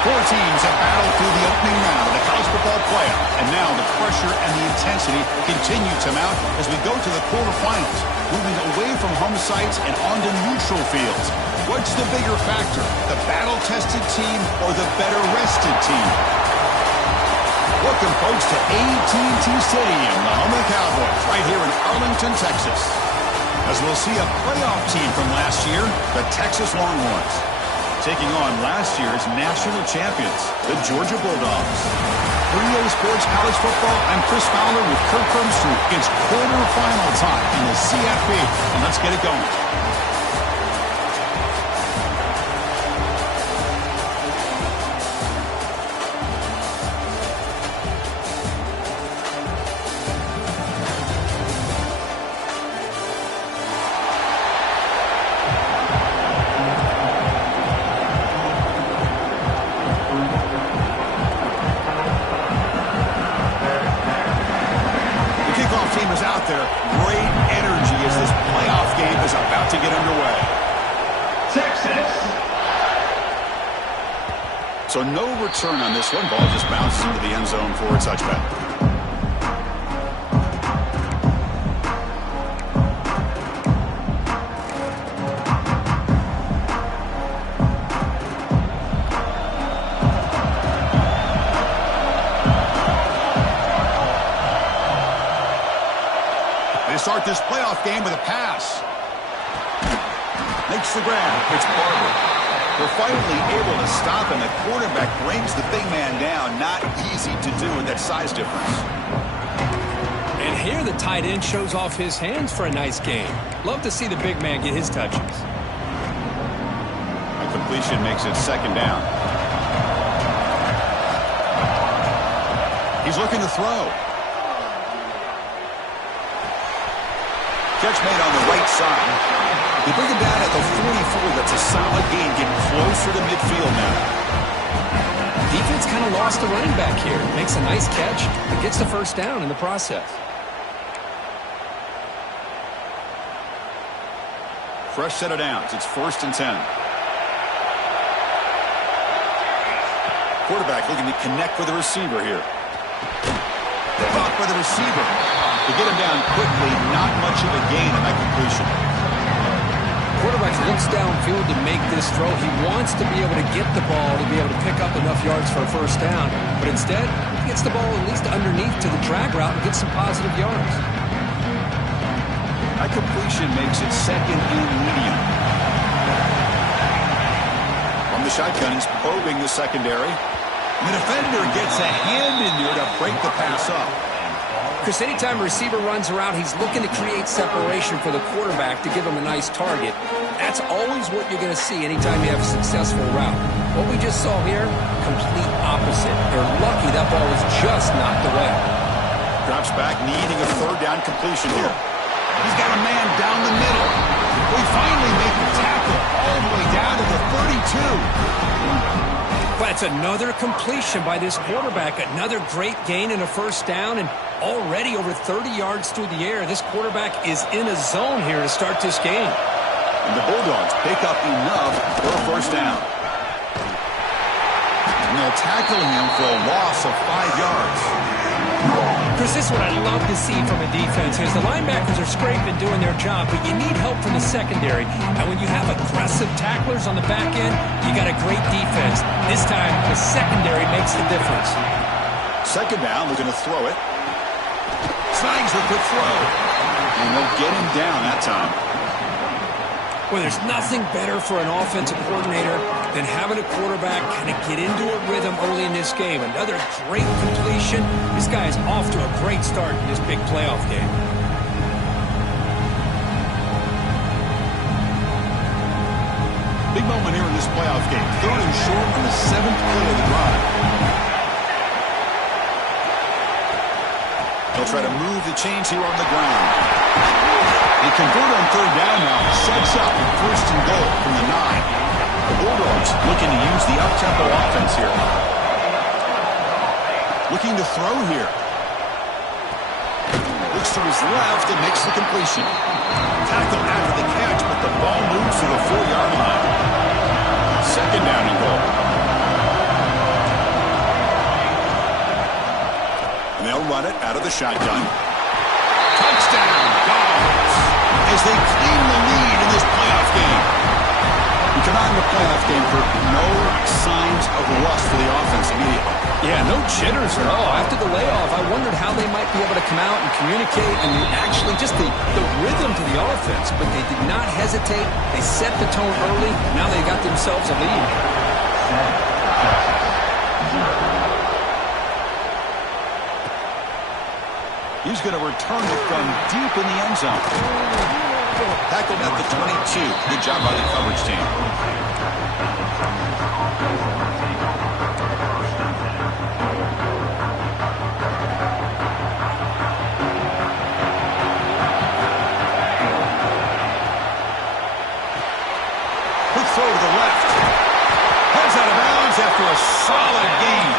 Four teams have battled through the opening round of the college football playoff, and now the pressure and the intensity continue to mount as we go to the quarterfinals, moving away from home sites and onto neutral fields. What's the bigger factor, the battle-tested team or the better-rested team? Welcome, folks, to AT&T Stadium, the home of the Cowboys, right here in Arlington, Texas. As we'll see a playoff team from last year, the Texas Longhorns, taking on last year's national champions, the Georgia Bulldogs. For EA Sports College Football, I'm Chris Fowler with Kirk Herbstreit. It's quarterfinal time in the CFP, and let's get it going. So no return on this one. Ball just bounces into the end zone for a touchback. They start this playoff game with a pass. Makes the grab. It's Barber. We're finally able to stop, and the quarterback brings the big man down. Not easy to do with that size difference. And here the tight end shows off his hands for a nice game. Love to see the big man get his touches. A completion makes it second down. He's looking to throw. Catch made on the right side. They bring him down at the 44. That's a solid gain, getting closer to midfield now. Defense kind of lost the running back here. Makes a nice catch, but gets the first down in the process. Fresh set of downs. It's 1st and 10. Quarterback looking to connect with the receiver here. Caught by the receiver. To get him down quickly, not much of a gain on that completion. Quarterback looks downfield to make this throw. He wants to be able to get the ball to be able to pick up enough yards for a first down. But instead, he gets the ball at least underneath to the drag route and gets some positive yards. That completion makes it second and medium. From the shotgun, he's probing the secondary. The defender gets a hand in there to break the pass up. Chris, anytime a receiver runs around, he's looking to create separation for the quarterback to give him a nice target. That's always what you're going to see anytime you have a successful route. What we just saw here, complete opposite. They're lucky that ball was just knocked away. Drops back, needing a third down completion here. He's got a man down the middle. We finally make the tackle all the way down to the 32. That's another completion by this quarterback. Another great gain and a first down, and already over 30 yards through the air. This quarterback is in a zone here to start this game. And the Bulldogs pick up enough for a first down. And they'll tackle him for a loss of 5 yards. Chris, this is what I love to see from a defense. Is the linebackers are scraping, doing their job, but you need help from the secondary. And when you have aggressive tacklers on the back end, you got a great defense. This time, the secondary makes the difference. Second down, looking to throw it. Snags the quick throw. And they'll get him down that time. Well, there's nothing better for an offensive coordinator than having a quarterback kind of get into a rhythm early in this game. Another great completion. This guy is off to a great start in this big playoff game. Big moment here in this playoff game. 3rd and short on the 7th play of the drive. They'll try to move the chains here on the ground. They convert on 3rd down now. Sets up 1st and goal from the 9. The Bulldogs looking to use the up-tempo offense here. Looking to throw here. Looks to his left and makes the completion. Tackle after the catch, but the ball moves to the 4-yard line. 2nd down and goal. run it out of the shotgun. Touchdown, Dogs, as they claim the lead in this playoff game. We come out in the playoff game for no signs of rust for the offense immediately. Yeah, no jitters at all. After the layoff, I wondered how they might be able to come out and communicate and actually just the rhythm to the offense. But they did not hesitate. They set the tone early. Now they got themselves a lead. He's going to return it from deep in the end zone. Tackled at the 22. Good job by the coverage team. Quick throw to the left. Heads out of bounds after a solid gain.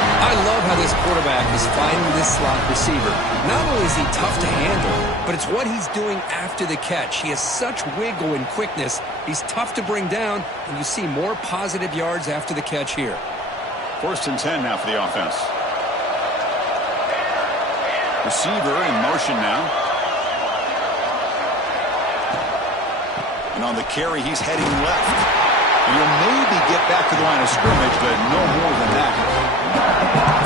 I love how this quarterback is finding this slot receiver. Not only is he tough to handle, but it's what he's doing after the catch. He has such wiggle and quickness. He's tough to bring down, and you see more positive yards after the catch here. 1st and 10 now for the offense. Receiver in motion now. And on the carry, he's heading left. And he'll maybe get back to the line of scrimmage, but no more than that.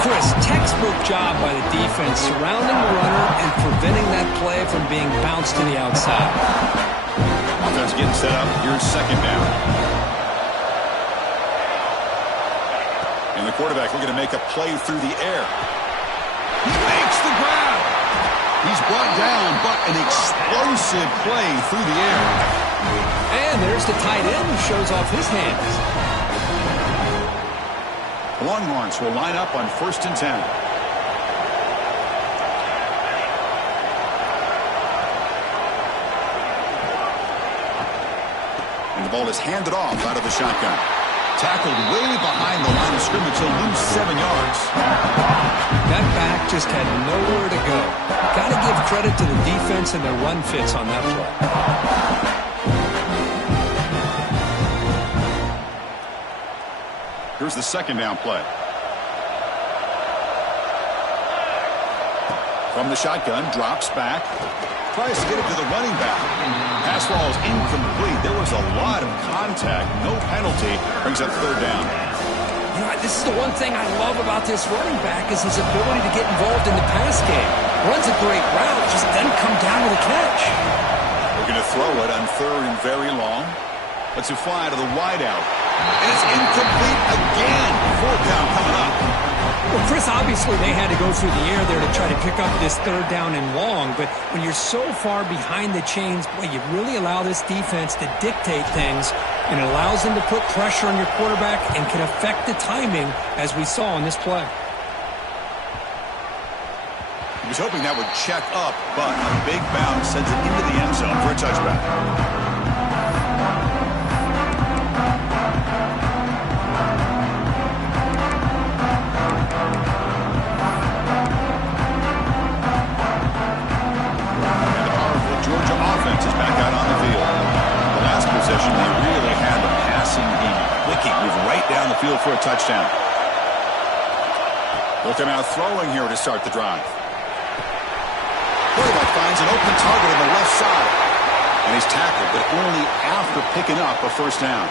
Chris, textbook job by the defense surrounding the runner and preventing that play from being bounced to the outside. Offense getting set up. Here's 2nd down. And the quarterback looking to make a play through the air. He makes the grab. He's brought down, but an explosive play through the air. And there's the tight end who shows off his hands. The Longhorns will line up on 1st and 10. And the ball is handed off out of the shotgun. Tackled way behind the line of scrimmage. He'll lose 7 yards. That back just had nowhere to go. Got to give credit to the defense and their run fits on that play. Here's the 2nd down play. From the shotgun, drops back. Tries to get it to the running back. Pass ball is incomplete. There was a lot of contact. No penalty. Brings up 3rd down. You know, this is the one thing I love about this running back is his ability to get involved in the pass game. Runs a great route, just doesn't come down to the catch. Looking to throw it on 3rd and very long. Lets it fly to the wideout. And it's incomplete again. 4th down coming up. Well, Chris, obviously they had to go through the air there to try to pick up this 3rd down and long, but when you're so far behind the chains, boy, you really allow this defense to dictate things, and it allows them to put pressure on your quarterback and can affect the timing, as we saw in this play. He was hoping that would check up, but a big bounce sends it into the end zone for a touchback. Possession, they really had the passing game clicking, move right down the field for a touchdown. They'll come out throwing here to start the drive. Quarterback finds an open target on the left side, and he's tackled, but only after picking up a 1st down.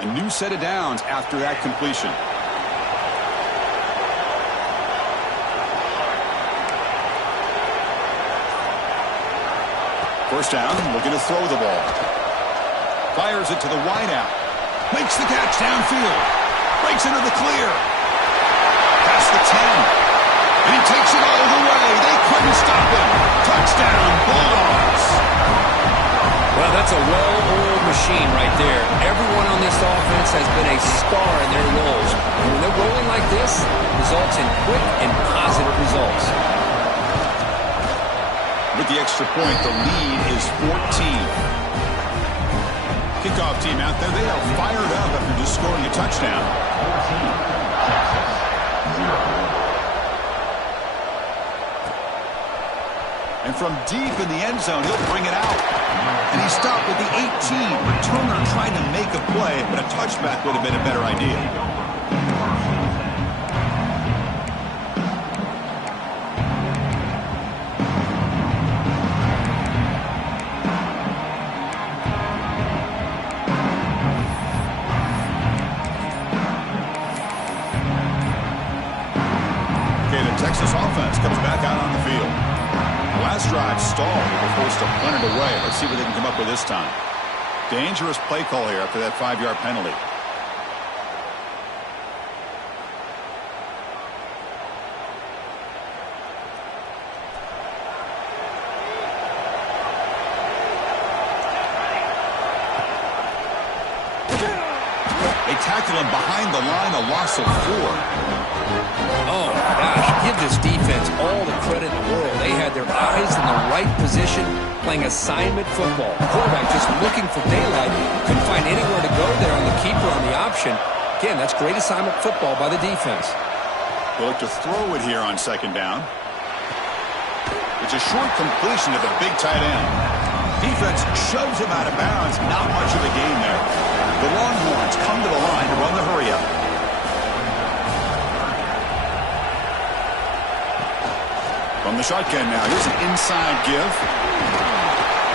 A new set of downs after that completion. 1st down, looking to throw the ball. Fires it to the wideout. Makes the catch downfield. Breaks into the clear. Past the 10. And he takes it all the way. They couldn't stop him. Touchdown, Bulldogs. Well, that's a well-oiled machine right there. Everyone on this offense has been a star in their roles. And when they're rolling like this, results in quick and positive results. With the extra point, the lead is 14. Kickoff team out there, they are fired up after just scoring a touchdown. And from deep in the end zone, he'll bring it out. And he stopped at the 18. Returner trying to make a play, but a touchback would have been a better idea. Okay, the Texas offense comes back out on the field. Last drive stalled. They were forced to punt it away. Let's see what they can come up with this time. Dangerous play call here after that 5-yard penalty. They tackled him behind the line, a loss of 4. Oh, gosh, give this defense all the credit in the world. They had their eyes in the right position, playing assignment football. The quarterback just looking for daylight, couldn't find anywhere to go there on the keeper on the option. Again, that's great assignment football by the defense. They'll look to throw it here on second down. It's a short completion to the big tight end. Defense shoves him out of bounds. Not much of a gain there. The Longhorns come to the line to run the hurry-up. From the shotgun now, here's an inside give.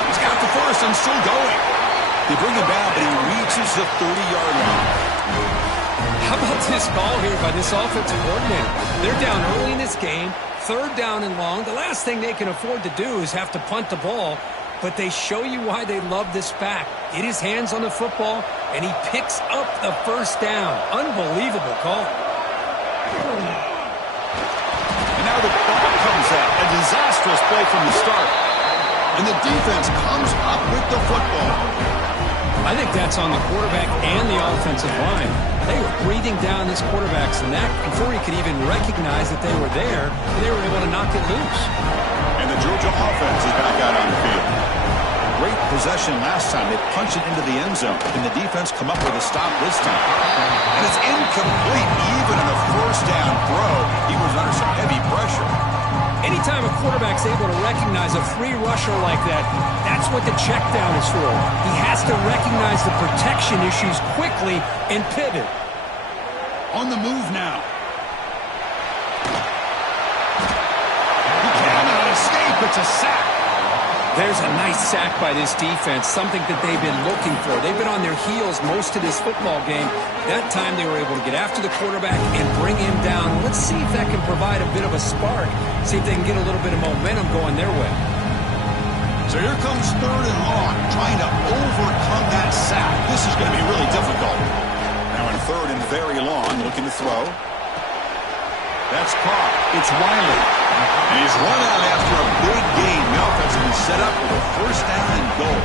He's got the first and still going. They bring him down, but he reaches the 30-yard line. How about this call here by this offensive coordinator? They're down early in this game, 3rd down and long. The last thing they can afford to do is have to punt the ball, but they show you why they love this back. Get his hands on the football, and he picks up the 1st down. Unbelievable call. Now the ball comes out. A disastrous play from the start. And the defense comes up with the football. I think that's on the quarterback and the offensive line. They were breathing down this quarterback's neck before he could even recognize that they were there. They were able to knock it loose. And the Georgia offense is back out on the field. Great possession last time. They punch it into the end zone. And the defense come up with a stop this time. And it's incomplete even on a 1st down throw. He was under some heavy pressure. Anytime a quarterback's able to recognize a free rusher like that, that's what the check down is for. He has to recognize the protection issues quickly and pivot. On the move now. He cannot escape. It's a sack. There's a nice sack by this defense, something that they've been looking for. They've been on their heels most of this football game. That time they were able to get after the quarterback and bring him down. Let's see if that can provide a bit of a spark, see if they can get a little bit of momentum going their way. So here comes 3rd and long, trying to overcome that sack. This is going to be really difficult. Now in 3rd and very long, looking to throw. That's caught. It's Wiley. And he's run out after a big gain. The offense has been set up for the 1st down and goal.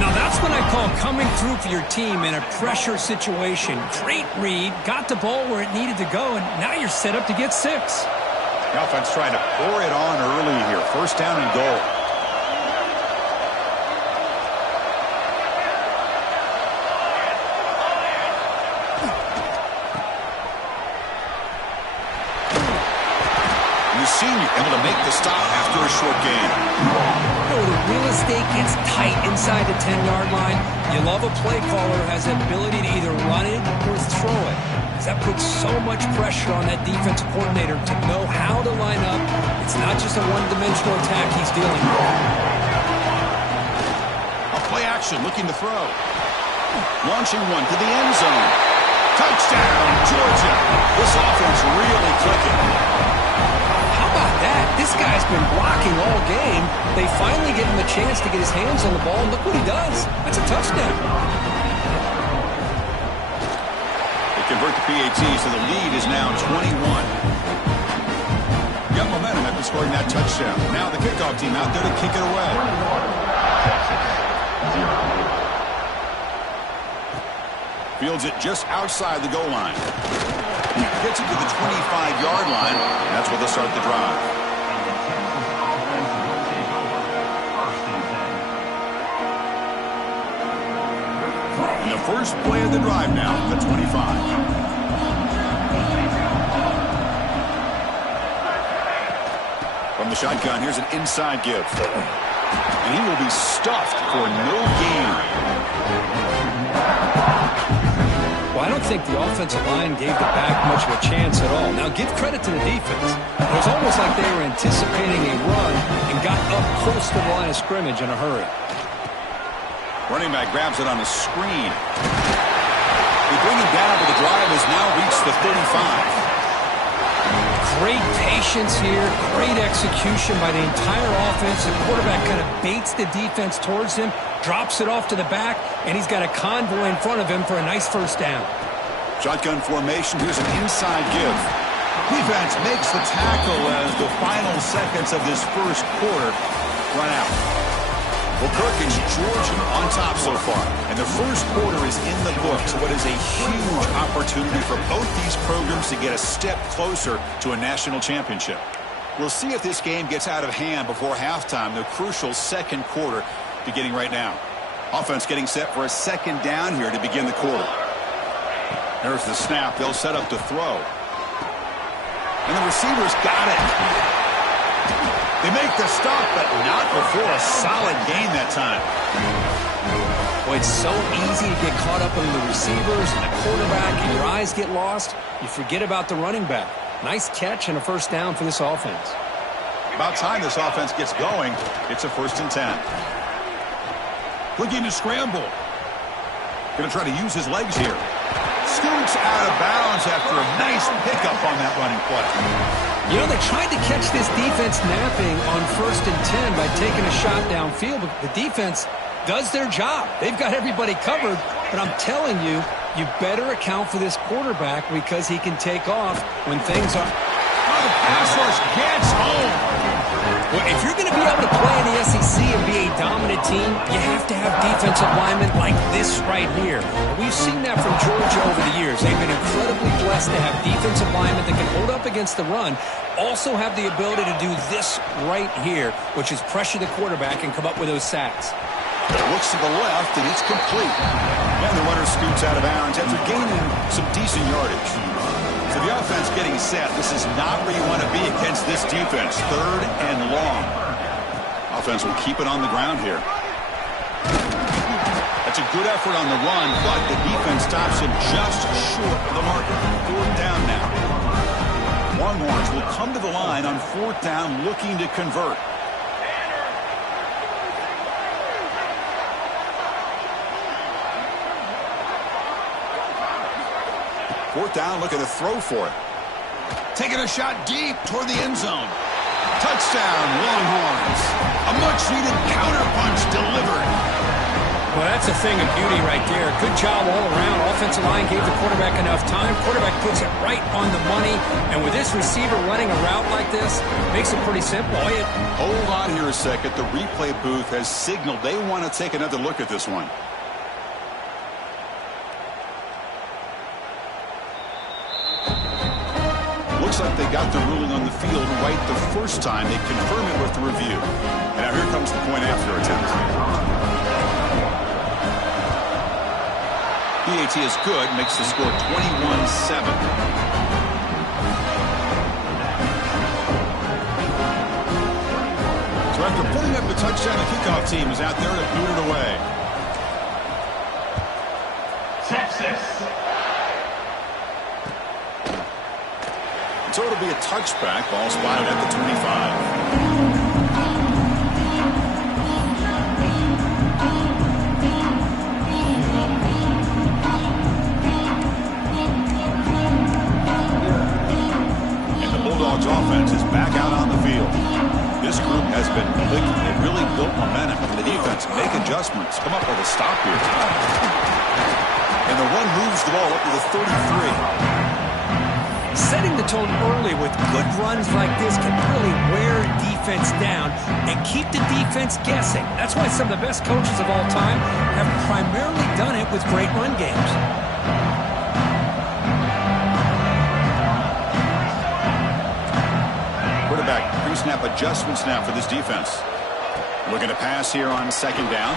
Now that's what I call coming through for your team in a pressure situation. Great read, got the ball where it needed to go, and now you're set up to get 6. The offense trying to pour it on early here. 1st down and goal. Senior able to make the stop after a short gain. The real estate gets tight inside the 10-yard line. You love a play caller who has the ability to either run it or throw it. That puts so much pressure on that defensive coordinator to know how to line up. It's not just a one-dimensional attack he's dealing with. A play action, looking to throw. Launching one to the end zone. Touchdown, Georgia. This offense really clicking. That. This guy's been blocking all game. They finally give him a chance to get his hands on the ball, and look what he does. That's a touchdown. They convert the PAT, so the lead is now 21. Got momentum after scoring that touchdown. Now the kickoff team out there to kick it away. Fields it just outside the goal line. Gets it to the 25-yard line. That's where they'll start the drive. the first play of the drive now, the 25. From the shotgun, here's an inside give. And he will be stuffed for no gain. Well, I don't think the offensive line gave the back much of a chance at all. Now, give credit to the defense. It was almost like they were anticipating a run and got up close to the line of scrimmage in a hurry. Running back grabs it on the screen. They bring him down, but the drive has now reached the 35. Great patience here, great execution by the entire offense. The quarterback kind of baits the defense towards him, drops it off to the back, and he's got a convoy in front of him for a nice first down. Shotgun formation, here's an inside give. Defense makes the tackle as the final seconds of this first quarter run out. Well, Kirk, it's Georgia on top so far, and the first quarter is in the books. What is a huge opportunity for both these programs to get a step closer to a national championship. We'll see if this game gets out of hand before halftime, the crucial second quarter beginning right now. Offense getting set for a second down here to begin the quarter. There's the snap. They'll set up to throw. And the receivers got it. They make the stop, but not before a solid gain that time. Boy, it's so easy to get caught up in the receivers and the quarterback, and your eyes get lost. You forget about the running back. Nice catch and a first down for this offense. About time this offense gets going. It's a 1st and 10. Looking to scramble. Going to try to use his legs here. Scoots out of bounds after a nice pickup on that running play. You know, they tried to catch this defense napping on 1st and 10 by taking a shot downfield, but the defense does their job. They've got everybody covered, but I'm telling you, you better account for this quarterback because he can take off when things are... Oh, the pass rush gets home. Well, if you're going to be able to play in the SEC and be a dominant team, you have to have defensive linemen like this right here. We've seen that from Georgia over the years. They've been incredibly blessed to have defensive linemen that can hold up against the run, also have the ability to do this right here, which is pressure the quarterback and come up with those sacks. Looks to the left, and it's complete. And the runner scoots out of bounds after gaining some decent yardage. So the offense getting set. This is not where you want to be against this defense. 3rd and long. Offense will keep it on the ground here. That's a good effort on the run, but the defense stops him just short of the marker. 4th down now. Longhorns will come to the line on 4th down looking to convert. Fourth down, look at the throw for it. Taking a shot deep toward the end zone. Touchdown, Longhorns. A much-needed counterpunch delivered. Well, that's a thing of beauty right there. Good job all around. Offensive line gave the quarterback enough time. Quarterback puts it right on the money. And with this receiver running a route like this, makes it pretty simple. Hold on here a second. The replay booth has signaled they want to take another look at this one. Looks like they got the ruling on the field right the first time. They confirm it with the review. And now here comes the point after attempt. PAT is good, makes the score 21-7. So after putting up the touchdown, the kickoff team is out there to boot it away. Texas. So it'll be a touchback. Ball spotted at the 25. And the Bulldogs offense is back out on the field. This group has been clicking. They've really built momentum. The defense make adjustments. Come up with a stop here. And the run moves the ball up to the 33. Setting the tone early with good runs like this can really wear defense down and keep the defense guessing. That's why some of the best coaches of all time have primarily done it with great run games. Quarterback pre-snap adjustments now for this defense. Looking to pass here on 2nd down.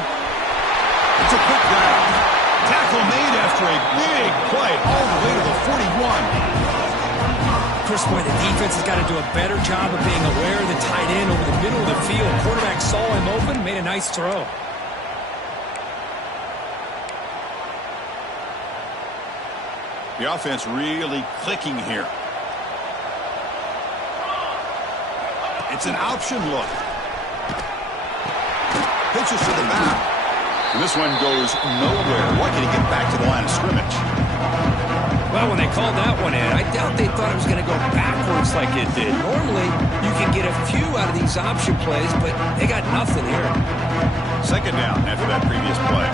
It's a quick down. Tackle made after a big play all the way to the 41. Chris, boy, the defense has got to do a better job of being aware of the tight end over the middle of the field. Quarterback saw him open, made a nice throw. The offense really clicking here. It's an option look. Pitches to the back. And this one goes nowhere. Lucky to get back to the line of scrimmage. Well, when they called that one in, I doubt they thought it was going to go backwards like it did. Normally, you can get a few out of these option plays, but they got nothing here. Second down after that previous play.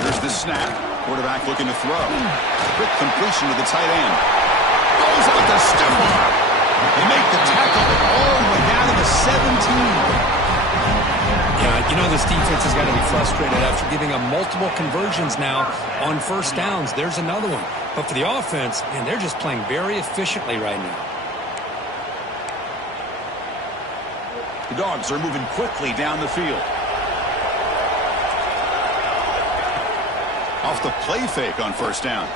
Here's the snap. Quarterback looking to throw. Quick completion to the tight end. Goes out the stiff arm. They make the tackle all the way down to the 17. Yeah, you know this defense has got to be frustrated after giving up multiple conversions now on first downs. There's another one. But for the offense, man, they're just playing very efficiently right now. The Dogs are moving quickly down the field. Off the play fake on first down.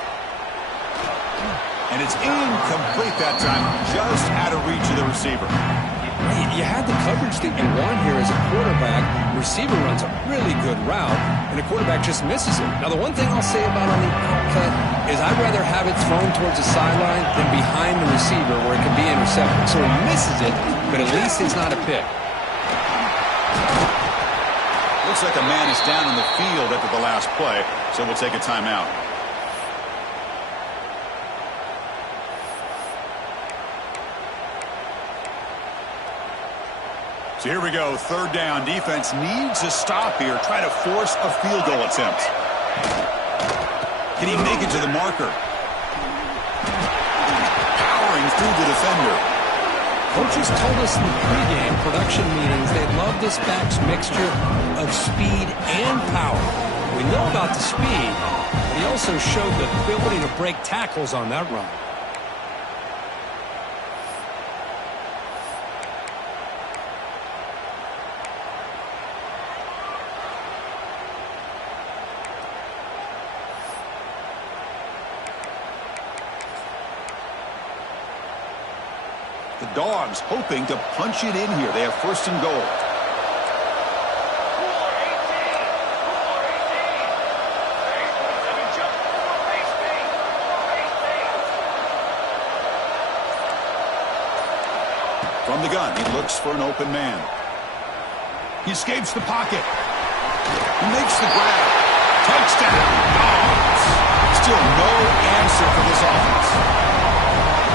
And it's incomplete that time, just out of reach of the receiver. You had the coverage that you want here as a quarterback. Receiver runs a really good route, and the quarterback just misses it. Now, the one thing I'll say about on the outcut is I'd rather have it thrown towards the sideline than behind the receiver where it can be intercepted. So he misses it, but at least it's not a pick. Looks like a man is down in the field after the last play, so we'll take a timeout. So here we go, third down. Defense needs a stop here, try to force a field goal attempt. Can he make it to the marker? Powering through the defender. Coaches told us in the pregame production meetings they love this back's mixture of speed and power. We know about the speed, but he also showed the ability to break tackles on that run. The Dogs hoping to punch it in here. They have first and goal. From the gun, he looks for an open man. He escapes the pocket. He makes the grab. Touchdown, Dogs. Still no answer for this offense.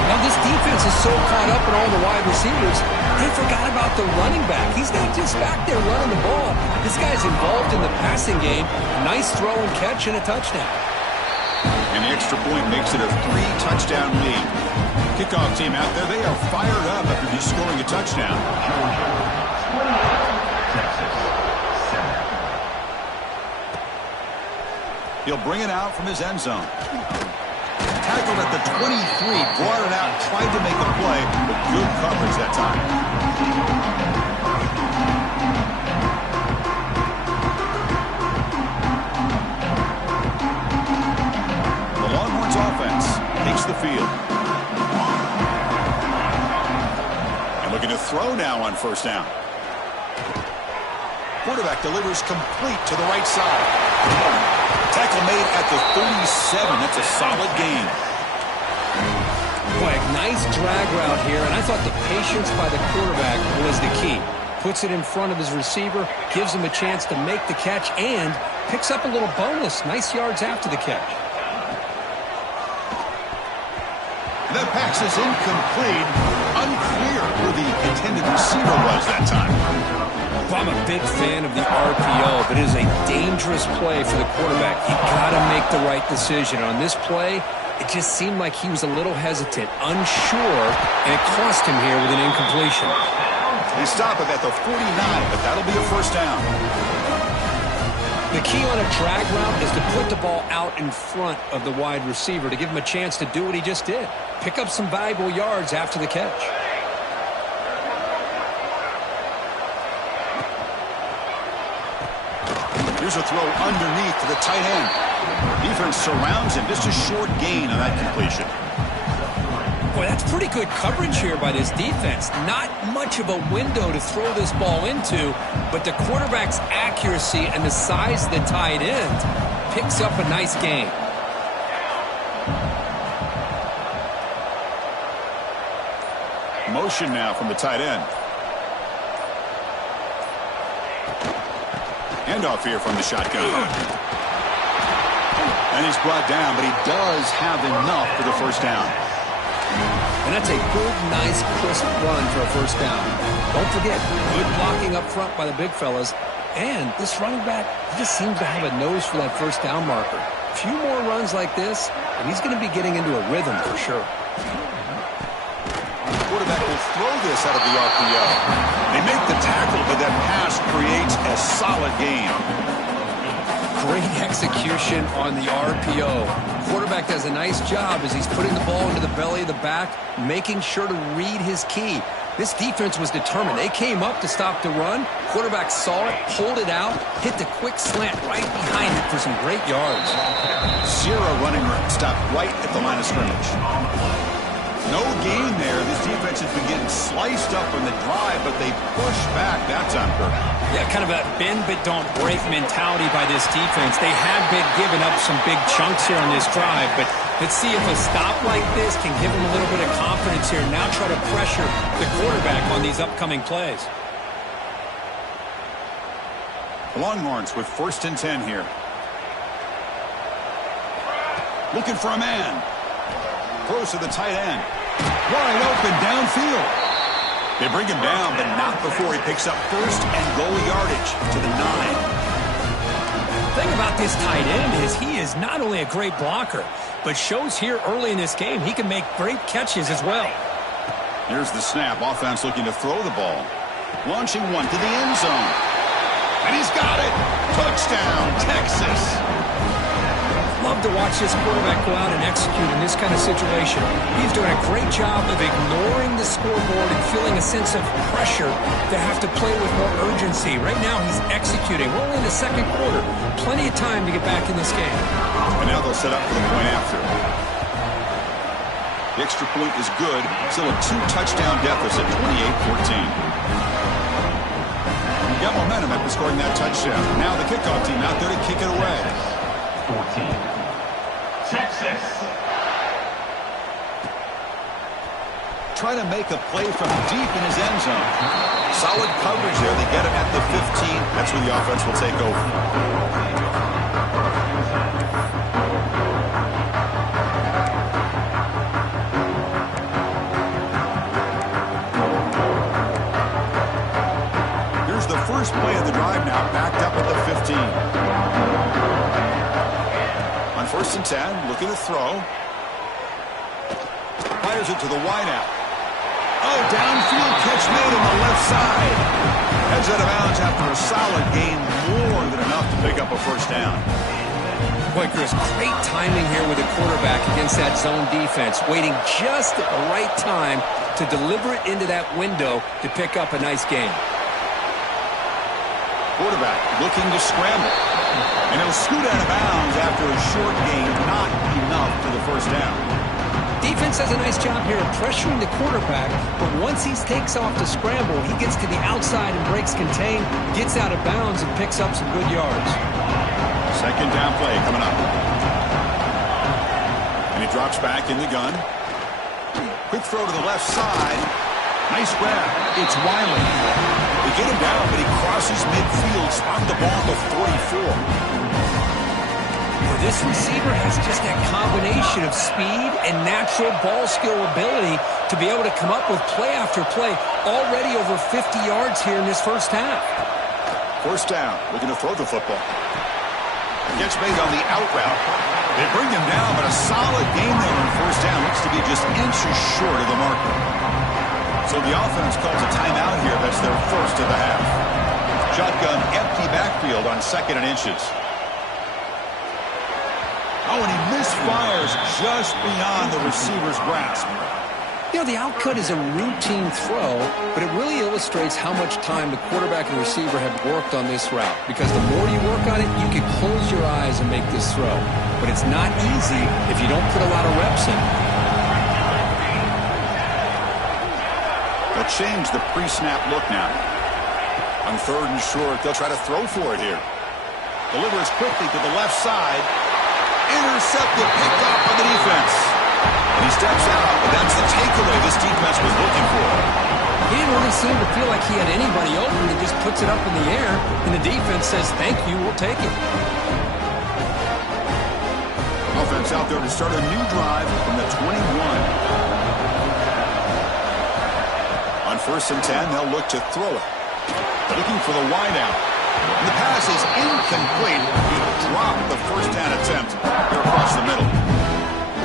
Now, this defense is so caught up in all the wide receivers, they forgot about the running back. He's not just back there running the ball. This guy's involved in the passing game. A nice throw and catch and a touchdown. And the extra point makes it a 3-touchdown lead. Kickoff team out there, they are fired up after just scoring a touchdown. He'll bring it out from his end zone. Tackled at the 23, brought it out, tried to make a play, but good coverage that time. The Longhorns offense takes the field. And looking to throw now on first down. Quarterback delivers complete to the right side. Tackle made at the 37. That's a solid gain. Boy, a nice drag route here, and I thought the patience by the quarterback was the key. Puts it in front of his receiver, gives him a chance to make the catch, and picks up a little bonus. Nice yards after the catch. That pass is incomplete. Unclear who the intended receiver was that time. I'm a big fan of the RPO, but it is a dangerous play for the quarterback. You got to make the right decision. On this play, it just seemed like he was a little hesitant, unsure, and it cost him here with an incompletion. They stop him at the 49, but that'll be a first down. The key on a drag route is to put the ball out in front of the wide receiver to give him a chance to do what he just did. Pick up some valuable yards after the catch. Here's a throw underneath to the tight end. Defense surrounds him. Just a short gain on that completion. Boy, that's pretty good coverage here by this defense. Not much of a window to throw this ball into, but the quarterback's accuracy and the size of the tight end picks up a nice gain. Motion now from the tight end. Handoff here from the shotgun. And he's brought down, but he does have enough for the first down. And that's a good, nice, crisp run for a first down. Don't forget, good blocking up front by the big fellas. And this running back just seems to have a nose for that first down marker. A few more runs like this, and he's going to be getting into a rhythm for sure. The quarterback will throw this out of the RPO. They make the tackle, but that pass creates a solid gain. Great execution on the RPO. Quarterback does a nice job as he's putting the ball into the belly of the back, making sure to read his key. This defense was determined. They came up to stop the run. Quarterback saw it, pulled it out, hit the quick slant right behind it for some great yards. Zero running room. Stopped right at the line of scrimmage. No gain there. This defense has been getting sliced up on the drive, but they push back that time, Kirk. Yeah, kind of a bend but don't break mentality by this defense. They have been giving up some big chunks here on this drive, but let's see if a stop like this can give them a little bit of confidence here. Now try to pressure the quarterback on these upcoming plays. The Longhorns with 1st and 10 here. Looking for a man. Throws to the tight end. Wide open downfield. They bring him down, but not before he picks up first and goal yardage to the 9. The thing about this tight end is he is not only a great blocker, but shows here early in this game he can make great catches as well. Here's the snap. Offense looking to throw the ball. Launching one to the end zone. And he's got it. Touchdown, Texas. Love to watch this quarterback go out and execute in this kind of situation. He's doing a great job of ignoring the scoreboard and feeling a sense of pressure to have to play with more urgency. Right now, he's executing. We're only in the second quarter. Plenty of time to get back in this game. And now they'll set up for the point after. The extra point is good. Still a 2-touchdown deficit, 28-14. Got momentum after scoring that touchdown. Now the kickoff team out there to kick it away. 14. Texas. Trying to make a play from deep in his end zone. Solid coverage there. They get him at the 15. That's where the offense will take over. Here's the first play of the drive now, backed up at the 15. 1st and 10, looking to throw. Fires it to the wideout. Oh, downfield catch made on the left side. Heads out of bounds after a solid gain, more than enough to pick up a first down. Boy, Chris, great timing here with the quarterback against that zone defense, waiting just at the right time to deliver it into that window to pick up a nice gain. Quarterback looking to scramble. And he'll scoot out of bounds after a short gain, not enough for the first down. Defense does a nice job here of pressuring the quarterback, but once he takes off to scramble, he gets to the outside and breaks contain, gets out of bounds, and picks up some good yards. Second down play coming up. And he drops back in the gun. Quick throw to the left side. Nice grab. It's Wiley. They get him down, but he crosses midfield, spot the ball to 44. This receiver has just that combination of speed and natural ball skill ability to be able to come up with play after play, already over 50 yards here in this first half. First down, looking to throw the football. Gets made on the out route. They bring him down, but a solid gain there on first down. Looks to be just inches short of the marker. So the offense calls a timeout here. That's their first of the half. Shotgun, empty backfield on 2nd and inches. Oh, and he misfires just beyond the receiver's grasp. You know, the outcut is a routine throw, but it really illustrates how much time the quarterback and receiver have worked on this route. Because the more you work on it, you can close your eyes and make this throw. But it's not easy if you don't put a lot of reps in. They'll change the pre-snap look now. On 3rd and short, they'll try to throw for it here. Delivers quickly to the left side. Intercepted, picked off by the defense. And he steps out, but that's the takeaway this defense was looking for. He didn't really seem to feel like he had anybody open. He just puts it up in the air, and the defense says, thank you, we'll take it. Offense out there to start a new drive from the 21. On 1st and 10, they'll look to throw it. Looking for the wideout. And the pass is incomplete. He dropped the first down attempt here across the middle.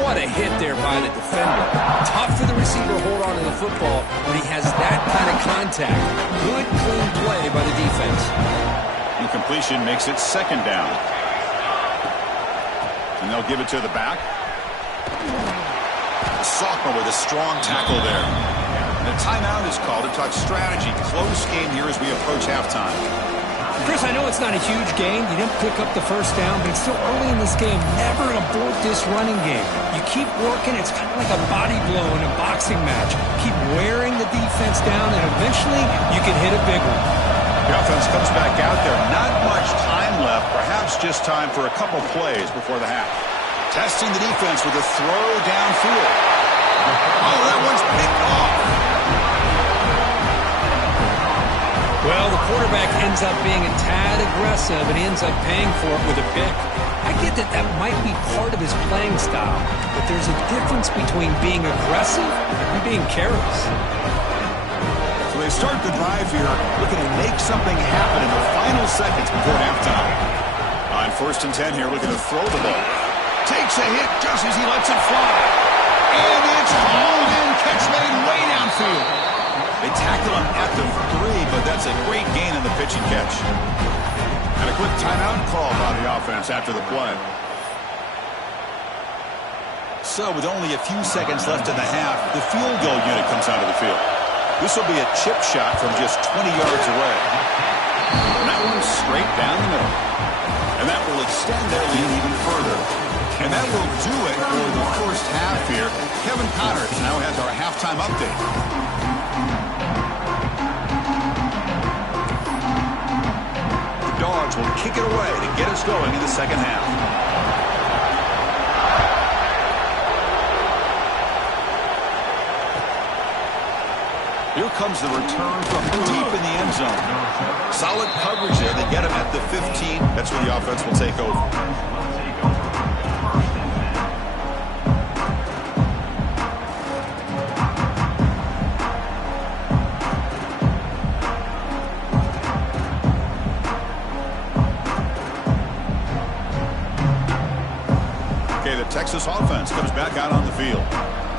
What a hit there by the defender. Tough for the receiver to hold on to the football when he has that kind of contact. Good, clean play by the defense. Incompletion makes it 2nd down. And they'll give it to the back. The sophomore with a strong tackle there. And a timeout is called to talk strategy. Close game here as we approach halftime. Chris, I know it's not a huge game. You didn't pick up the first down, but it's still early in this game. Never abort this running game. You keep working. It's kind of like a body blow in a boxing match. Keep wearing the defense down, and eventually you can hit a big one. The offense comes back out there. Not much time left. Perhaps just time for a couple plays before the half. Testing the defense with a throw downfield. Oh, that one's picked off. Well, the quarterback ends up being a tad aggressive, and he ends up paying for it with a pick. I get that that might be part of his playing style, but there's a difference between being aggressive and being careless. So they start the drive here, looking to make something happen in the final seconds before halftime. On 1st and 10 here, looking to throw the ball. Takes a hit just as he lets it fly. And it's hauled in, catch made way downfield. They tackle him at the 3, but that's a great gain in the pitch and catch. And a quick timeout call by the offense after the play. So with only a few seconds left in the half, the field goal unit comes onto the field. This will be a chip shot from just 20 yards away. And that one's straight down the middle. And that will extend their lead even further. And that will do it for the first half here. Kevin Connors now has our halftime update. Dogs will kick it away to get us going in the second half. Here comes the return from deep in the end zone. Solid coverage there. They get him at the 15. That's where the offense will take over. Texas offense comes back out on the field.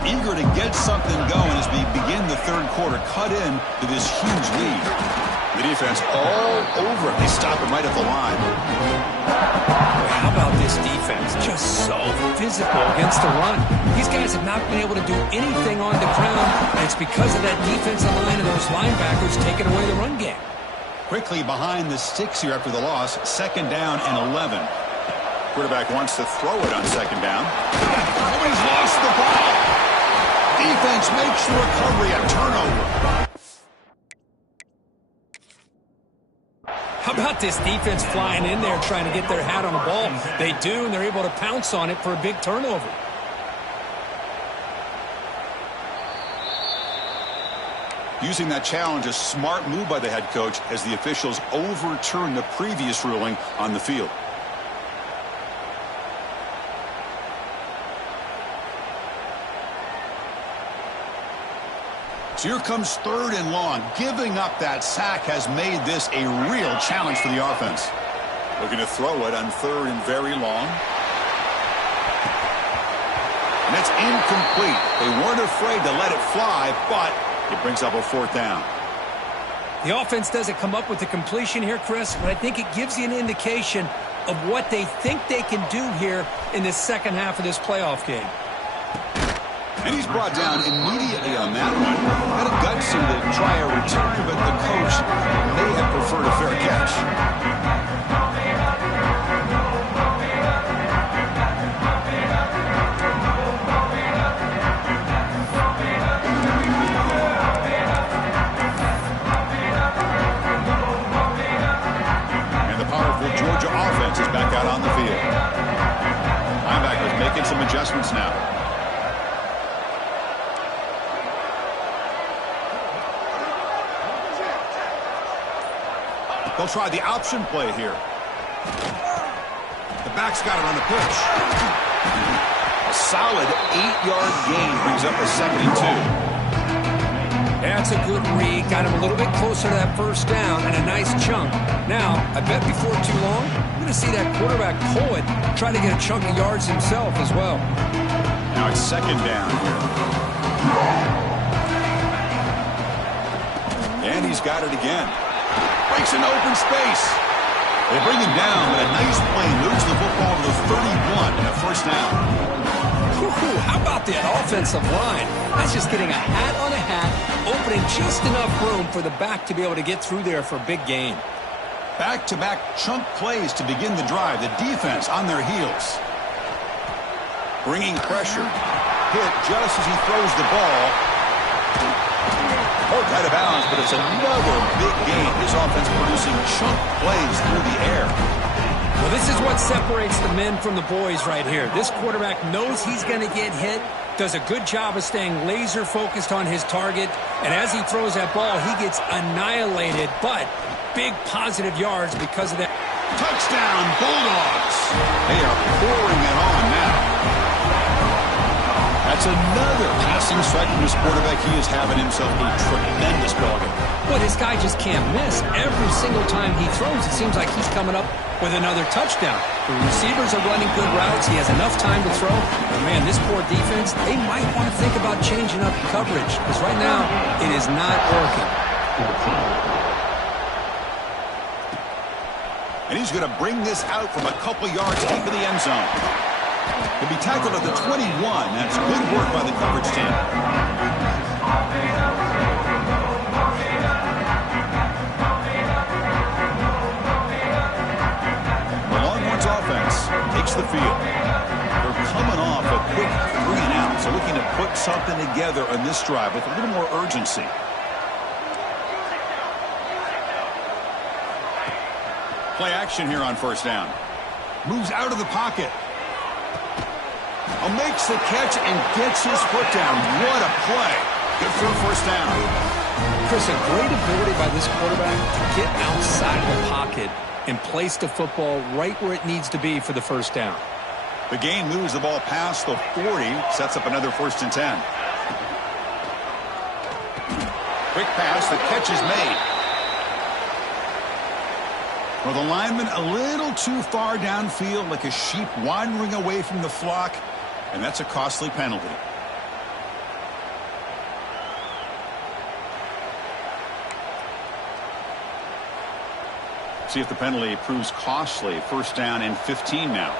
Eager to get something going as we begin the 3rd quarter. Cut in to this huge lead. The defense all over it. They stop it right at the line. How about this defense? Just so physical against the run. These guys have not been able to do anything on the ground, and it's because of that defensive line and those linebackers taking away the run game. Quickly behind the sticks here after the loss. 2nd down and 11. Quarterback wants to throw it on 2nd down. Oh, he's lost the ball. Defense makes the recovery, a turnover. How about this defense flying in there trying to get their hat on the ball? They do, and they're able to pounce on it for a big turnover. Using that challenge, a smart move by the head coach as the officials overturn the previous ruling on the field. So here comes 3rd and long. Giving up that sack has made this a real challenge for the offense. Looking to throw it on 3rd and very long. And it's incomplete. They weren't afraid to let it fly, but it brings up a 4th down. The offense doesn't come up with the completion here, Chris, but I think it gives you an indication of what they think they can do here in the second half of this playoff game. And he's brought down immediately on that one. Had a gutsy to try a return, but the coach may have preferred a fair catch. And the powerful Georgia offense is back out on the field. Linebackers making some adjustments now. They'll try the option play here. The back's got it on the pitch. A solid 8-yard gain brings up a 2nd and 2. That's a good read. Got him a little bit closer to that first down and a nice chunk. Now, I bet before too long, we're going to see that quarterback pull it, try to get a chunk of yards himself as well. Now it's 2nd down here. And he's got it again. Breaks an open space. They bring him down, but a nice play moves the football to the 31 and a first down. How about that offensive line? That's just getting a hat on a hat, opening just enough room for the back to be able to get through there for a big gain. Back-to-back chunk plays to begin the drive. The defense on their heels. Bringing pressure. Hit just as he throws the ball. Poked out of bounds, but it's another big gain. His offense producing chunk plays through the air. Well, this is what separates the men from the boys right here. This quarterback knows he's going to get hit, does a good job of staying laser focused on his target, and as he throws that ball, he gets annihilated, but big positive yards because of that. Touchdown, Bulldogs. They are pouring it on now. That's another passing strike from his quarterback. He is having himself a tremendous ballgame. Boy, this guy just can't miss. Every single time he throws, it seems like he's coming up with another touchdown. The receivers are running good routes. He has enough time to throw. But, man, this poor defense, they might want to think about changing up coverage because right now it is not working. And he's going to bring this out from a couple yards deep in the end zone. He'll be tackled at the 21. That's good work by the coverage team. The Longhorns offense takes the field. They're coming off a quick 3 and out, so looking to put something together on this drive with a little more urgency. Play action here on first down. Moves out of the pocket. Makes the catch and gets his foot down. What a play. Good for a first down. Chris, a great ability by this quarterback to get outside of the pocket and place the football right where it needs to be for the first down. The gain moves the ball past the 40, sets up another 1st and 10. Quick pass, the catch is made. Well, the lineman a little too far downfield, like a sheep wandering away from the flock, and that's a costly penalty. See if the penalty proves costly. First down and 15 now.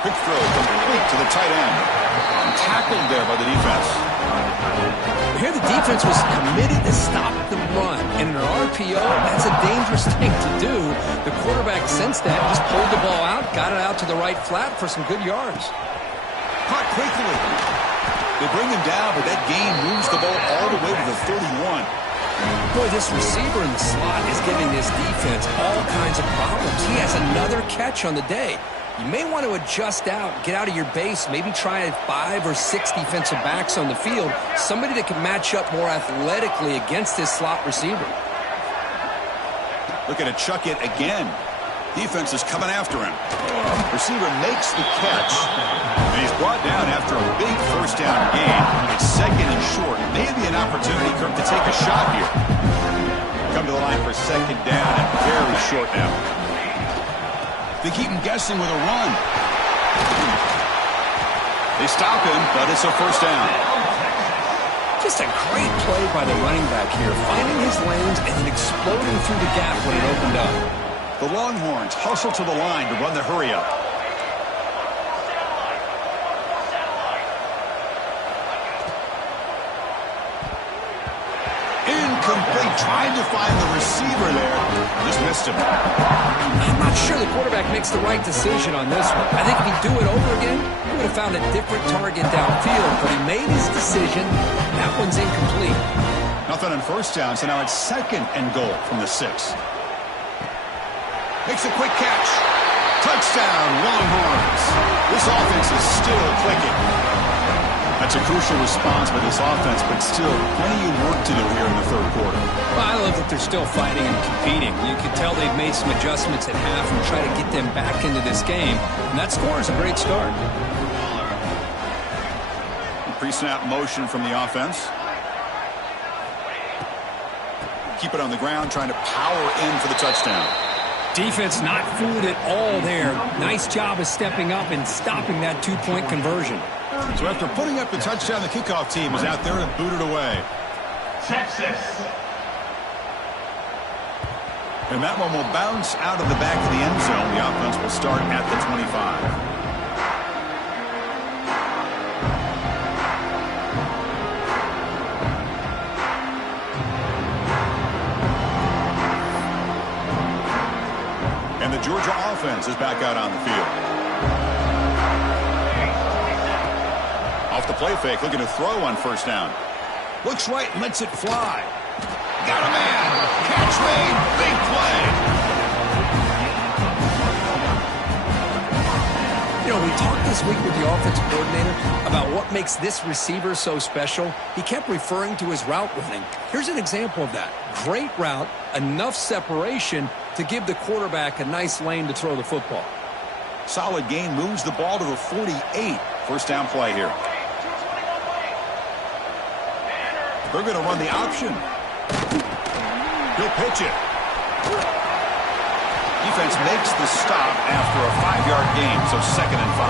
Quick throw complete to the tight end. Tackled there by the defense. Here the defense was committed to stop the run. And in an RPO, that's a dangerous thing to do. The quarterback sensed that, just pulled the ball out, got it out to the right flat for some good yards. Caught quickly. They bring him down, but that gain moves the ball all the way to the 31. Boy, this receiver in the slot is giving this defense all kinds of problems. He has another catch on the day. You may want to adjust out, get out of your base, maybe try 5 or 6 defensive backs on the field, somebody that can match up more athletically against this slot receiver. Looking to chuck it again. Defense is coming after him. Receiver makes the catch. And he's brought down after a big first down gain. It's 2nd and short. Maybe an opportunity to take a shot here. Come to the line for 2nd down and very short now. They keep him guessing with a run. They stop him, but it's a first down. Just a great play by the running back here, finding his lanes and then exploding through the gap when it opened up. The Longhorns hustle to the line to run the hurry up. Incomplete. Tried to find the receiver there. Just missed him. I'm not sure the quarterback makes the right decision on this one. I think if he'd do it over again, he would have found a different target downfield, but he made his decision. That one's incomplete. Nothing on first down, so now it's 2nd and goal from the 6. Makes a quick catch. Touchdown, Longhorns. This offense is still clicking. That's a crucial response by this offense, but still plenty of work to do here in the 3rd quarter. Well, I love that they're still fighting and competing. You can tell they've made some adjustments at half and try to get them back into this game. And that score is a great start. Pre-snap motion from the offense. Keep it on the ground, trying to power in for the touchdown. Defense not fooled at all there. Nice job of stepping up and stopping that 2-point conversion. So after putting up the touchdown, the kickoff team is out there and booted away. Texas. And that one will bounce out of the back of the end zone. The offense will start at the 25. And the Georgia offense is back out on the field. Off the play fake, looking to throw on first down. Looks right and lets it fly. Got a man. Catch made. Big play. You know, we talked this week with the offensive coordinator about what makes this receiver so special. He kept referring to his route running. Here's an example of that. Great route, enough separation to give the quarterback a nice lane to throw the football. Solid gain, moves the ball to the 48. First down play here. They're going to run the option. He'll pitch it. Defense makes the stop after a 5-yard gain, so 2nd and 5.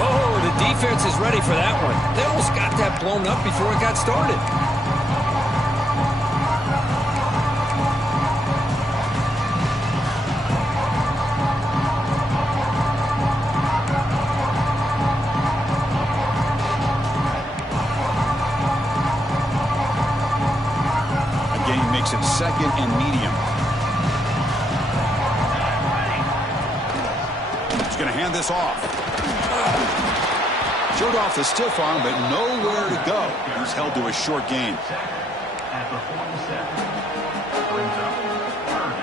Oh, the defense is ready for that one. They almost got that blown up before it got started. Makes it 2nd and medium. He's going to hand this off. Showed off the stiff arm, but nowhere to go. He's held to a short gain. At the 47. Brings up 3rd.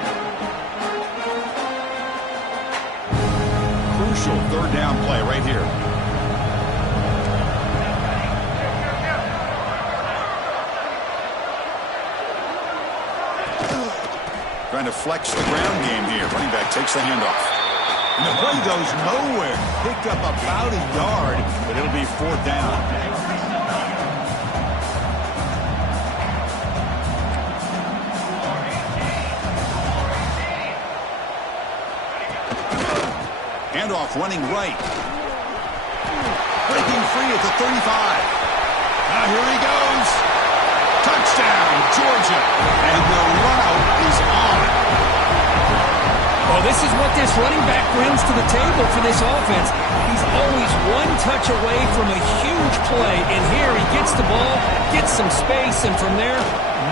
Crucial 3rd down play right here. Trying to flex the ground game here. Running back takes the handoff. And the play goes nowhere. Picked up about a yard, but it'll be 4th down. Handoff running right. Breaking free at the 35. Now here he goes. Touchdown, Georgia. And the run-out is on. Well, this is what this running back brings to the table for this offense. He's always one touch away from a huge play, and here he gets the ball, gets some space, and from there,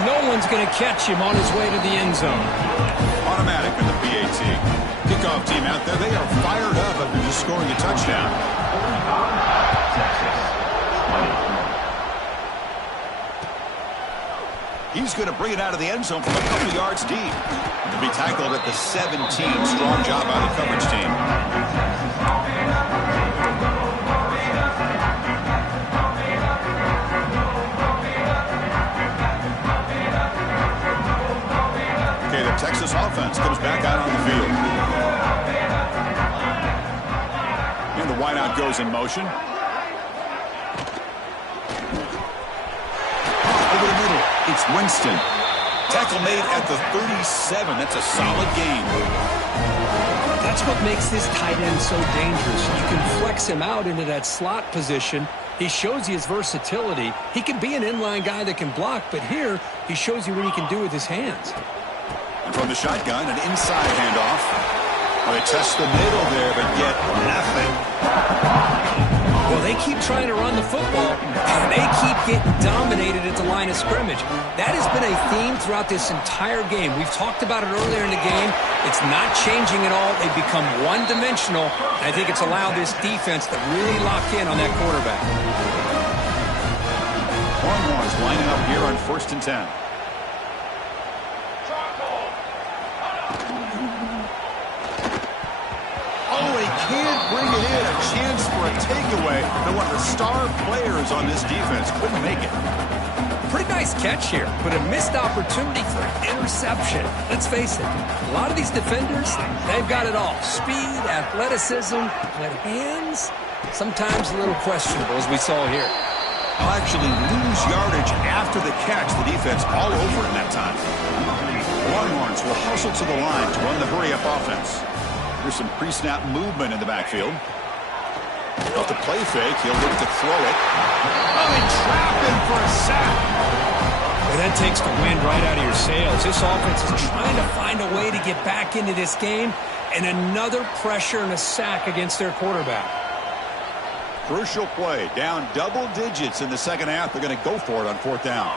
no one's going to catch him on his way to the end zone. Automatic in the PAT. Kickoff team out there, they are fired up after just scoring a touchdown. He's going to bring it out of the end zone from a couple of yards deep. To be tackled at the 17. Strong job by the coverage team. Okay, the Texas offense comes back out on the field. And the wideout goes in motion. Over the middle, it's Winston. Tackle made at the 37. That's a solid gain. That's what makes this tight end so dangerous. You can flex him out into that slot position. He shows you his versatility. He can be an inline guy that can block, but here he shows you what he can do with his hands. And from the shotgun, an inside handoff. Well, they test the middle there, but get nothing. Well, they keep trying to run the football. and they keep getting dominated at the line of scrimmage. That has been a theme throughout this entire game. We've talked about it earlier in the game. It's not changing at all. They've become one-dimensional, and I think it's allowed this defense to really lock in on that quarterback. Longhorns lining up here on 1st and 10. Oh, he can't bring it in. A chance for a takeaway. But one of the star players on this defense couldn't make it. Pretty nice catch here, but a missed opportunity for an interception. Let's face it, a lot of these defenders, they've got it all. Speed, athleticism, but hands, sometimes a little questionable, as we saw here. They'll actually lose yardage after the catch. The defense all over in that time. The Longhorns will hustle to the line to run the hurry-up offense. There's some pre-snap movement in the backfield. Off the play fake, he'll look to throw it. Oh, they trap him for a sack. Well, that takes the wind right out of your sails. This offense is trying to find a way to get back into this game, and another pressure and a sack against their quarterback. Crucial play, down double digits in the second half. They're going to go for it on 4th down.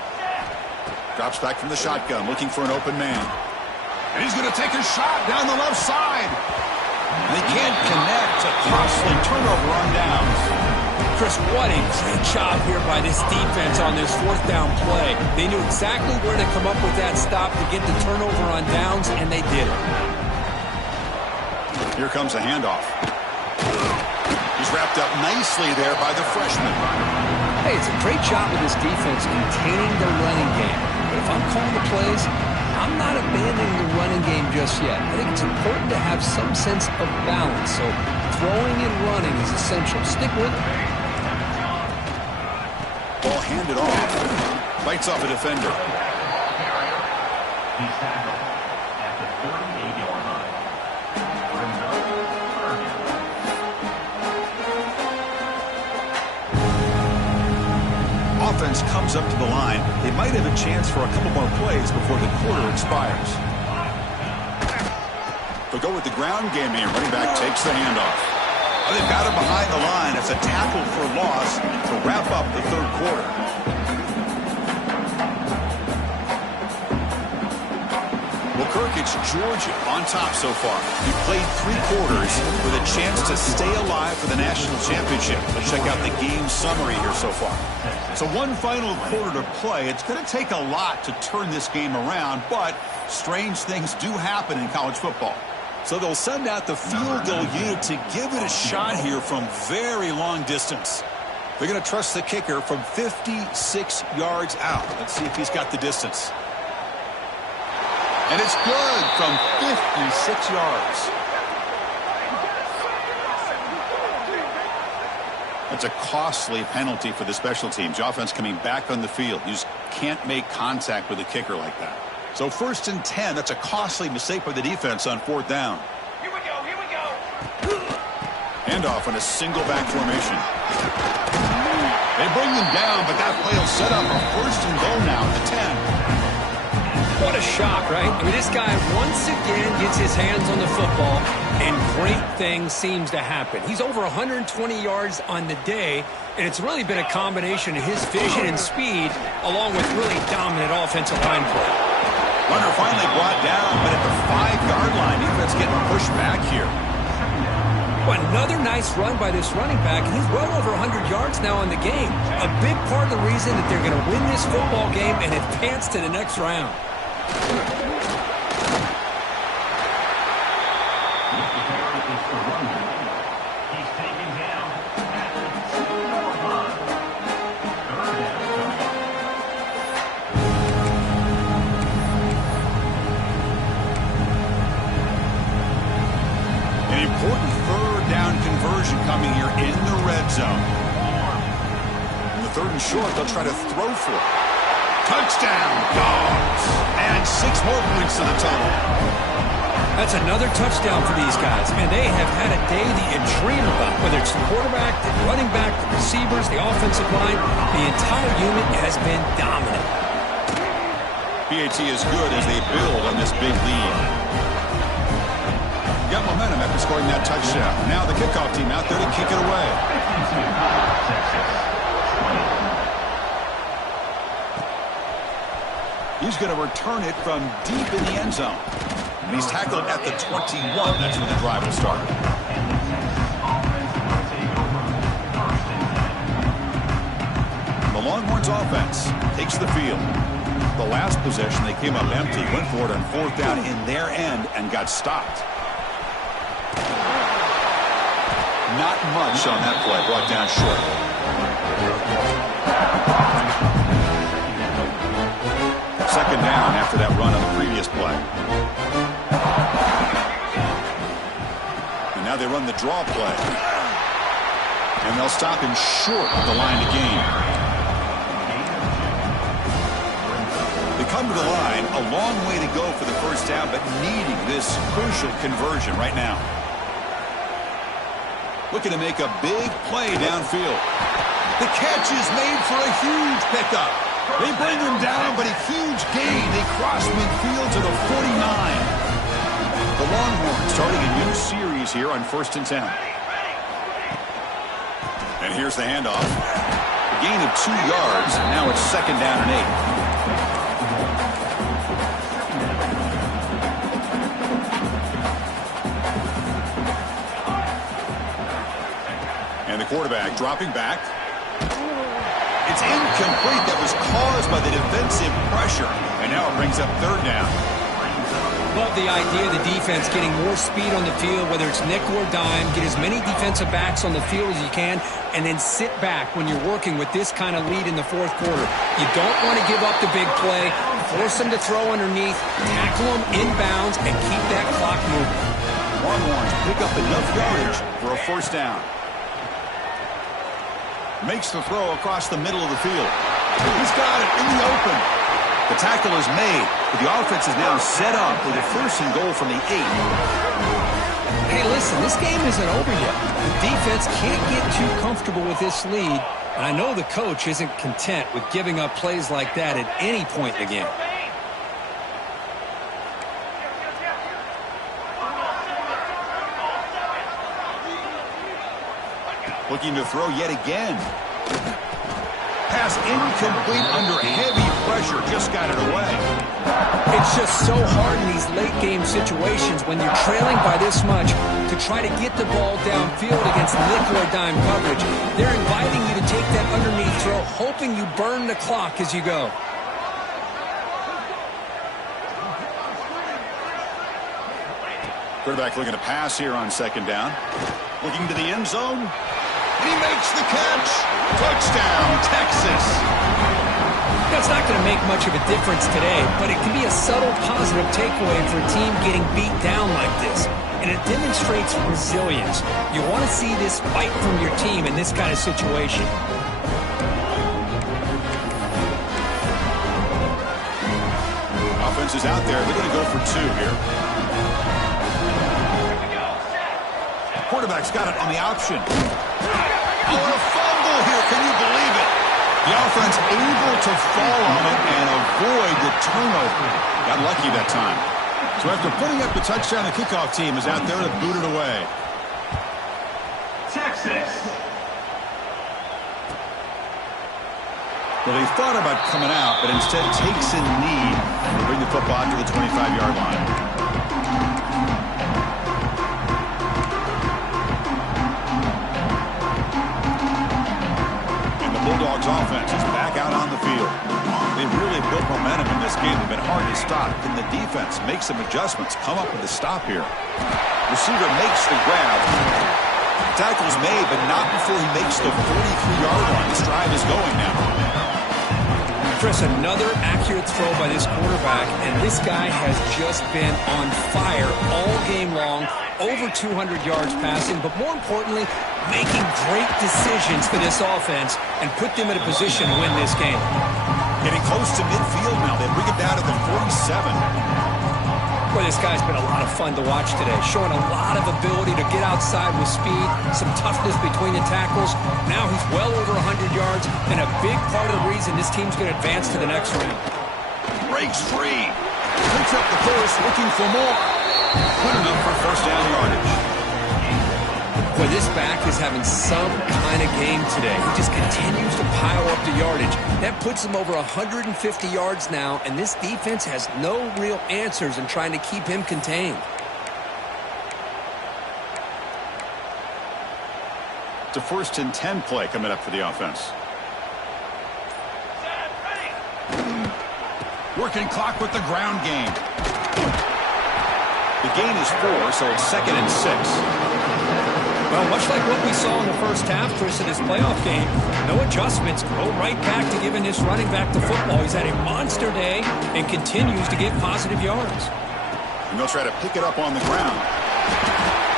Drops back from the shotgun, looking for an open man. And he's going to take a shot down the left side. And they can't connect. A costly turnover on downs. Chris, what a great job here by this defense on this 4th down play. They knew exactly where to come up with that stop to get the turnover on downs, and they did it. Here comes a handoff. He's wrapped up nicely there by the freshman. Hey, it's a great job of this defense containing the running game. But if I'm calling the plays, I'm not abandoning the running game just yet. I think it's important to have some sense of balance. So throwing and running is essential. Stick with it. Ball handed off. Bites off a defender. He's tackled at the 38-yard line. Brings up third down. Offense comes up to the line. They might have a chance for a couple more plays before the quarter expires. They'll go with the ground game here. Running back takes the handoff. Oh, they've got him behind the line. It's a tackle for loss to wrap up the 3rd quarter. Well, Kirk, it's Georgia on top so far. He played 3 quarters with a chance to stay alive for the national championship. Let's check out the game summary here so far. So one final quarter to play. It's going to take a lot to turn this game around, but strange things do happen in college football. So they'll send out the field goal unit to give it a shot here from very long distance. They're going to trust the kicker from 56 yards out. Let's see if he's got the distance. And it's good from 56 yards. That's a costly penalty for the special teams. The offense coming back on the field. You just can't make contact with a kicker like that. So 1st and 10, that's a costly mistake by the defense on 4th down. Here we go, here we go. Handoff on a single back formation. They bring them down, but that play will set up a 1st and goal now at the 10. What a shock, right? I mean, this guy once again gets his hands on the football, and great things seems to happen. He's over 120 yards on the day, and it's really been a combination of his vision and speed, along with really dominant offensive line play. Runner finally brought down, but at the 5-yard line, defense getting pushed back here. Well, another nice run by this running back. He's well over 100 yards now in the game. A big part of the reason that they're going to win this football game and advance to the next round. He's taken down at the 2-yard line. Third down. An important 3rd down conversion coming here in the red zone. In the 3rd and short, they'll try to throw for it. Touchdown, Dogs! And 6 more points to the total. That's another touchdown for these guys. Man, they have had a day that you dream about. Whether it's the quarterback, the running back, the receivers, the offensive line, the entire unit has been dominant. PAT is good as they build on this big lead. Got momentum after scoring that touchdown. Now the kickoff team out there to kick it away. 52, Texas, 20. He's going to return it from deep in the end zone. And he's tackled at the 21. That's where the drive will start. The Longhorns offense takes the field. The last possession, they came up empty, went for it on 4th down in their end and got stopped. Not much on that play, brought down short. Second down after that run on the previous play. And now they run the draw play. And they'll stop him short of the line to gain. They come to the line, a long way to go for the first down, but needing this crucial conversion right now. Looking to make a big play downfield. The catch is made for a huge pickup. They bring him down, but a huge gain. They cross midfield to the 49. The Longhorns starting a new series here on 1st and 10. And here's the handoff. A gain of 2 yards. Now it's 2nd down and 8. And the quarterback dropping back. It's incomplete. That was caused by the defensive pressure. And now it brings up 3rd down. Love the idea of the defense getting more speed on the field, whether it's nickel or dime. Get as many defensive backs on the field as you can, and then sit back when you're working with this kind of lead in the 4th quarter. You don't want to give up the big play. Force them to throw underneath, tackle them inbounds, and keep that clock moving. Longhorns pick up enough yardage for a 1st down. Makes the throw across the middle of the field. He's got it in the open. The tackle is made, but the offense is now set up with a 1st and goal from the 8. Hey, listen, this game isn't over yet. The defense can't get too comfortable with this lead, and I know the coach isn't content with giving up plays like that at any point in the game. Looking to throw yet again. Pass incomplete under heavy pressure. Just got it away. It's just so hard in these late game situations when you're trailing by this much to try to get the ball downfield against nickel or dime coverage. They're inviting you to take that underneath throw, hoping you burn the clock as you go. Quarterback looking to pass here on 2nd down. Looking to the end zone. And he makes the catch. Touchdown, Texas. That's not going to make much of a difference today, but it can be a subtle positive takeaway for a team getting beat down like this. And it demonstrates resilience. You want to see this fight from your team in this kind of situation. Offense is out there. They're going to go for 2 here. Quarterback's got it on the option. Oh, a fumble here. Can you believe it? The offense able to fall on it and avoid the turnover. Got lucky that time. So after putting up the touchdown, the kickoff team is out there to boot it away. Texas. Well, they thought about coming out, but instead takes a knee to bring the football to the 25-yard line. Bulldogs offense is back out on the field. They've really built momentum in this game. They've been hard to stop. Can the defense make some adjustments? Come up with a stop here. Receiver makes the grab. Tackle's made, but not before he makes the 43-yard line. This drive is going now. Chris, another accurate throw by this quarterback, and this guy has just been on fire all game long. Over 200 yards passing, but more importantly, making great decisions for this offense and put them in a position to win this game. Getting close to midfield now. They bring it down to the 47. Boy, this guy's been a lot of fun to watch today, showing a lot of ability to get outside with speed, some toughness between the tackles. Now he's well over 100 yards, and a big part of the reason this team's going to advance to the next round. Breaks free. Picks up the course, looking for more. Good enough for 1st down yardage. Boy, this back is having some kind of game today. He just continues to pile up the yardage. That puts him over 150 yards now, and this defense has no real answers in trying to keep him contained. It's a 1st and 10 play coming up for the offense. Working clock with the ground game. The gain is 4, so it's 2nd and 6. Well, much like what we saw in the first half, Chris, in this playoff game, no adjustments. Go right back to giving this running back the football. He's had a monster day and continues to get positive yards. And they'll try to pick it up on the ground.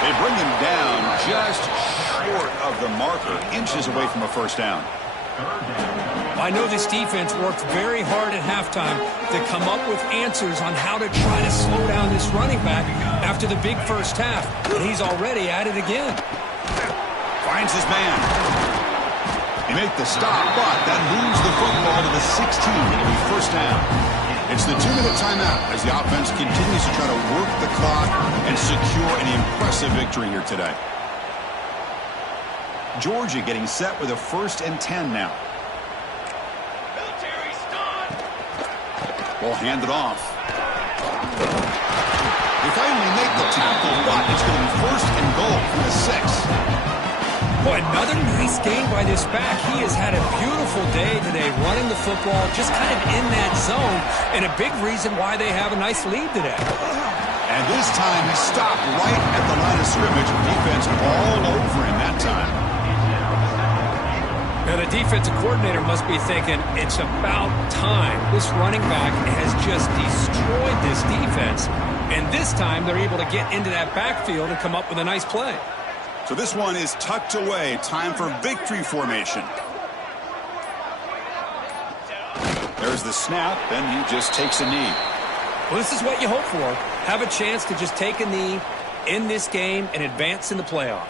They bring him down just short of the marker, inches away from a 1st down. I know this defense worked very hard at halftime to come up with answers on how to try to slow down this running back after the big first half, and he's already at it again. Finds his man. He made the stop, but that moves the football to the 16. It'll be 1st down. It's the 2-minute timeout as the offense continues to try to work the clock and secure an impressive victory here today. Georgia getting set with a 1st and 10 now. Ball handed off. They finally make the tackle, but it's going to be 1st and goal from the 6. Boy, another nice game by this back. He has had a beautiful day today running the football, just kind of in that zone, and a big reason why they have a nice lead today. And this time he stopped right at the line of scrimmage. Defense all over him that time. Now, the defensive coordinator must be thinking, it's about time. This running back has just destroyed this defense. And this time, they're able to get into that backfield and come up with a nice play. So this one is tucked away. Time for victory formation. There's the snap, and he just takes a knee. Well, this is what you hope for. Have a chance to just take a knee in this game and advance in the playoff.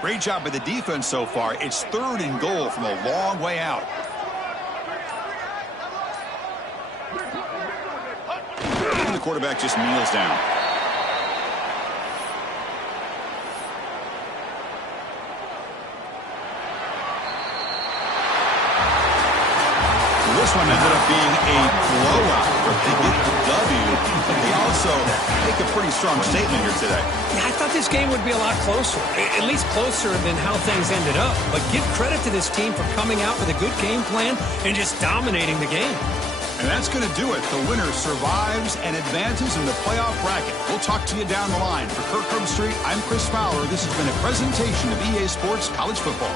Great job by the defense so far. It's 3rd and goal from a long way out. And the quarterback just kneels down. This one ended up being a blowout. They get the W, but they also make a pretty strong statement here today. Yeah, I thought this game would be a lot closer, at least closer than how things ended up. But give credit to this team for coming out with a good game plan and just dominating the game. And that's going to do it. The winner survives and advances in the playoff bracket. We'll talk to you down the line. For Kirk Street, I'm Chris Fowler. This has been a presentation of EA Sports College Football.